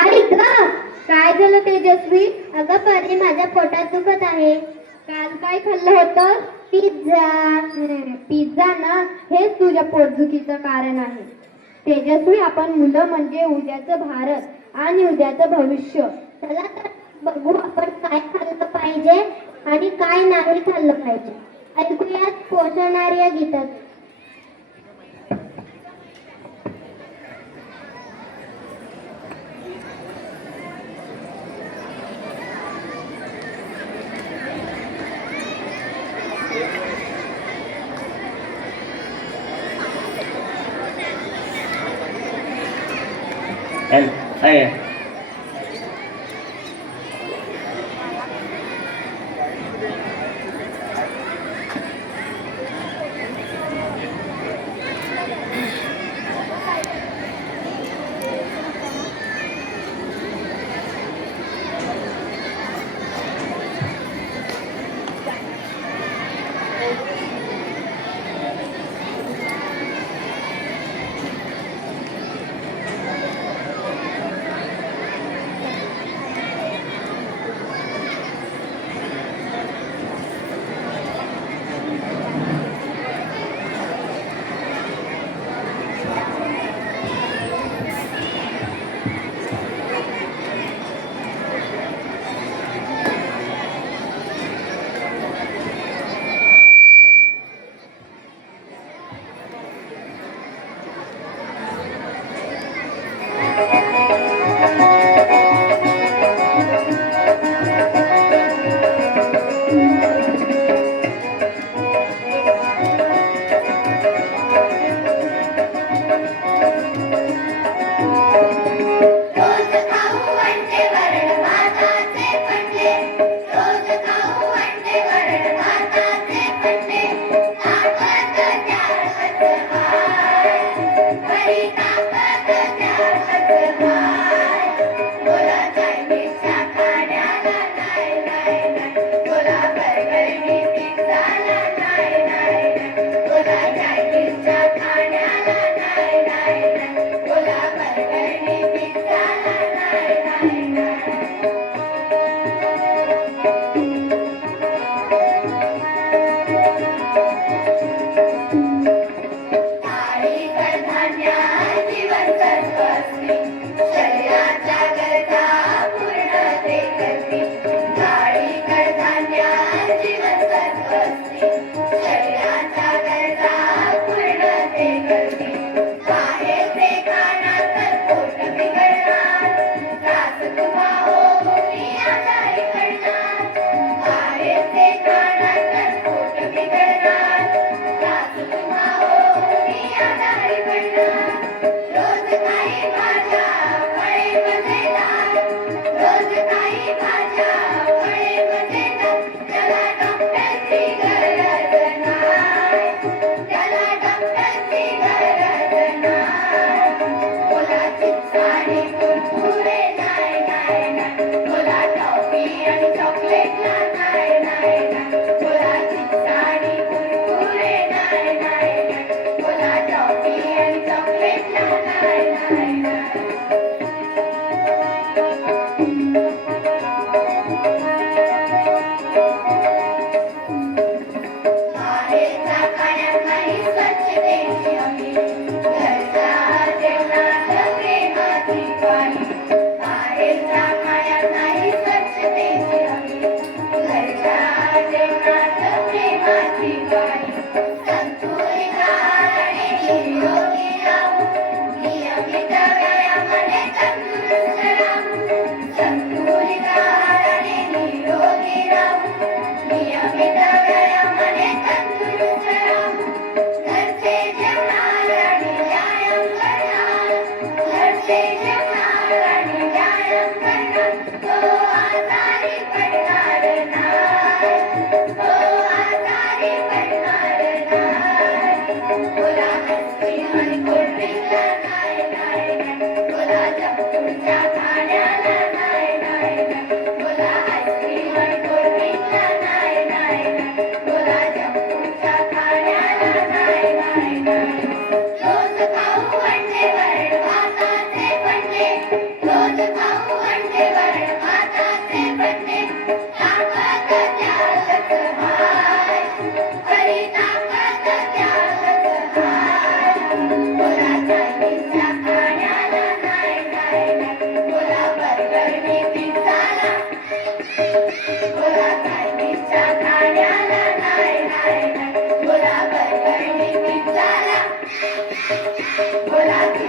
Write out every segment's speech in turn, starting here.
ऐक गं, काय झालं तेजस्वी? अगं परी, माझ्या पोटात दुखत आहे. काल काय खाल्लं होतं? पिझ्झा. पिझ्झा ना, हेच तुझ्या पोटदुखीचं कारण आहे. तेजस्वी, आपण मुलं म्हणजे उद्याचं भारत आणि उद्याचं भविष्य. चला तर बघू आपण काय खाल्लं पाहिजे आणि काय नाही खाल्लं पाहिजे. ऐकूयात पोषणारी या गीतात. Hey,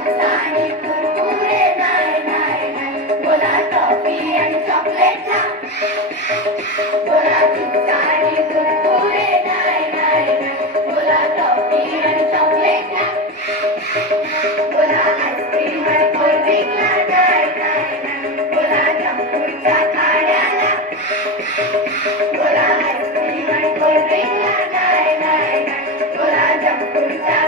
चिप्स आणि कुरकुरे नाही नाही नाही बोला टॉफी आणि चॉकलेट खा बोला चिप्स आणि कुरकुरे नाही नाही नाही बोला टॉफी आणि चॉकलेट खा बोला आईस्क्रीम आणि कोल्ड्रिंकला नाही नाही नाही बोला जंक फूडच्या खाण्याला बोला आईस्क्रीम आणि कोल्ड्रिंकला नाही नाही नाही बोला जंक फूडच्या